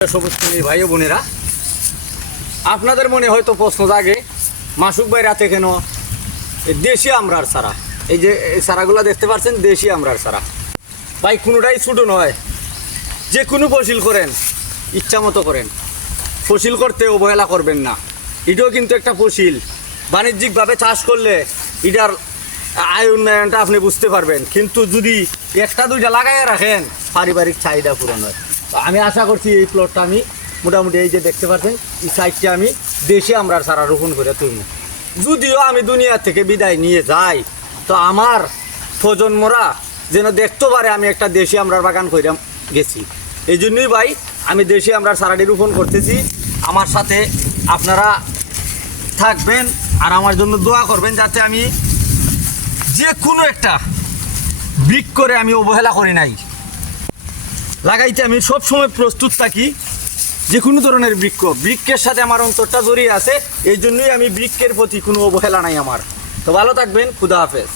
সবুজপ্রেমী ভাই ও বোনেরা, আপনাদের মনে হয়তো প্রশ্ন জাগে মাসুক ভাই রাতে কেন দেশি আমরার চারা, এই যে চারাগুলো দেখতে পাচ্ছেন দেশি আমরার চারা। ভাই কোনোটাই ছোটো নয়, যে কোনো ফসিল করেন ইচ্ছা মতো করেন, ফসিল করতে অবহেলা করবেন না। এটাও কিন্তু একটা ফসিল, বাণিজ্যিকভাবে চাষ করলে এটার আয় উন্নয়নটা আপনি বুঝতে পারবেন, কিন্তু যদি একটা দুইটা লাগাইয়া রাখেন পারিবারিক চাহিদা পূরণ হয়। আমি আশা করছি এই প্লটটা আমি মোটামুটি এই যে দেখতে পাচ্ছেন এই সাইডটা আমি দেশি আমরার চারা রোপণ করে তুলব। যদিও আমি দুনিয়া থেকে বিদায় নিয়ে যাই, তো আমার প্রজন্মরা যেন দেখতে পারে আমি একটা দেশি আমরার বাগান করে গেছি। এই জন্যই ভাই আমি দেশি আমরার চারাটি রোপণ করতেছি। আমার সাথে আপনারা থাকবেন আর আমার জন্য দোয়া করবেন, যাতে আমি যে কোনো একটা বৃক্ষ করে আমি অবহেলা করি নাই, লাগাইতে আমি সবসময় প্রস্তুত থাকি। যে কোনো ধরনের বৃক্ষের সাথে আমার অন্তরটা জড়িয়ে আছে, এই জন্যই আমি বৃক্ষের প্রতি কোনো অবহেলা নাই আমার। তো ভালো থাকবেন, খুদা হাফেজ।